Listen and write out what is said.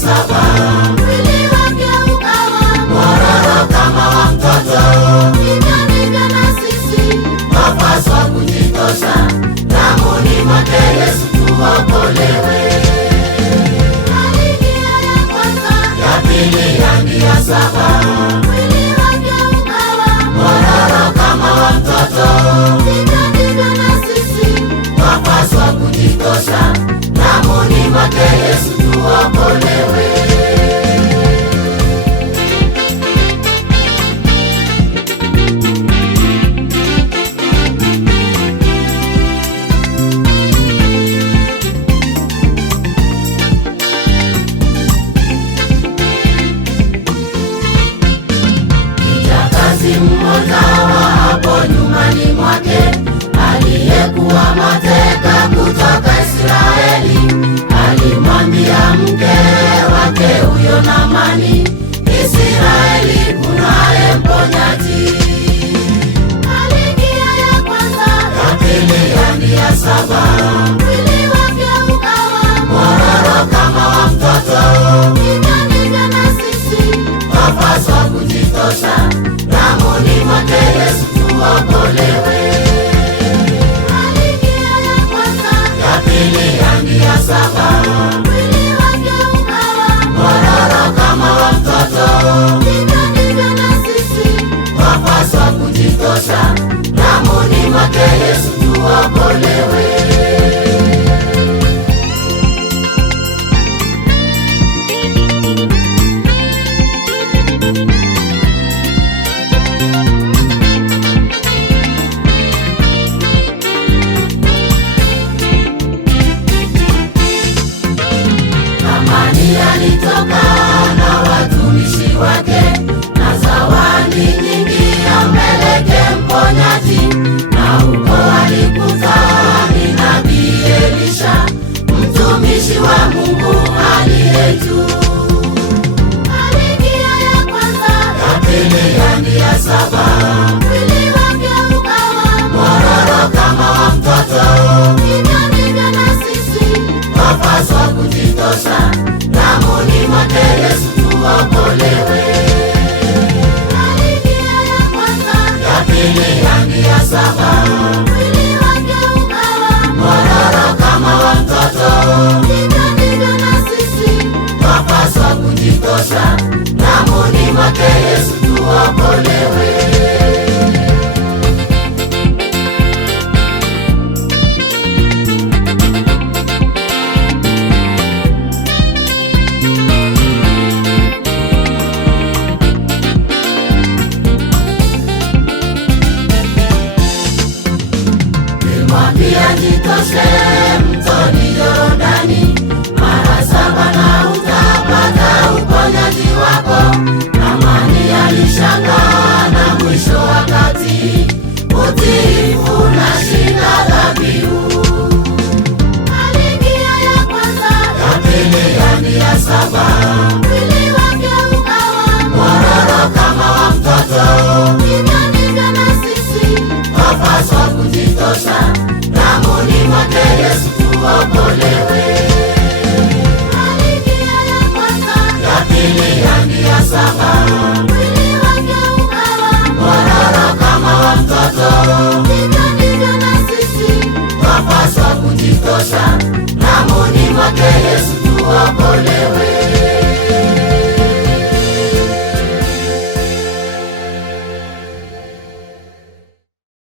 saba, mwili wake ukawa mwororo kama wa mtoto. Hivyo ndivyo na sisi twapaswa kujitosha damuni mwake Yesu tuokolewe. Aliingia ya kwanza, ya pili, hadi ya saba, mwili wake ukawa mwororo kama wa mtoto. Hivyo ndivyo na sisi twapaswa kujitosha damuni mwake Yesu tuokolewe. Kijakazi mmoja wa hapo nyumbani mwake aliyekuwa mateka kutoka Israeli alimwambia mke wake huyo Naamani, Israeli kunaye mponyaji. Aliingia ya kwanza, ya pili, hadi ya saba, mwili wake ukawa mwororo kama wa mtoto. Hivyo ndivyo na sisi twapaswa kujitosha damuni mwake Yesu tuokolewe. Aliingia ya kwanza, ya pili, hadi ya saba, mwili wake ukawa mwororo kama wa mtoto. Hivyo ndivyo na sisi twapaswa kujitosha damuni mwake Yesu tuokolewe. Naamani alitoka na watumishi wake na zawadi nyingi ampeleke mponyaji, na huko alikutana na nabii Elisha, mtumishi wa Mungu aliye juu. Aliingia ya kwanza, ya pili, hadi ya saba, mwili wake ukawa mwororo kama wa mtoto. Hivyo ndivyo na sisi twapaswa kujitosha damuni mwake Yesu tuokolewe. Aliingia ya kwanza, ya pili, hadi ya saba, mwili wake ukawa mwororo kama wa mtoto. Hivyo ndivyo na sisi twapaswa kujitosha damuni mwake Yesu tuokolewe. Nilimwambia jitoshe mtoni Yordani mara saba na utapata uponyaji wako. Naamani alishangaa na mwisho wakati utiifu na shinda dhabihu. Aliingia ya kwanza, ya pili, hadi ya saba, mwili wake ukawa mwororo kama wa mtoto. Hivyo ndivyo na sisi twapaswa kujitosha damuni mwake Yesu tuokolewe. Aliingia ya kwanza, ya pili, hadi ya saba,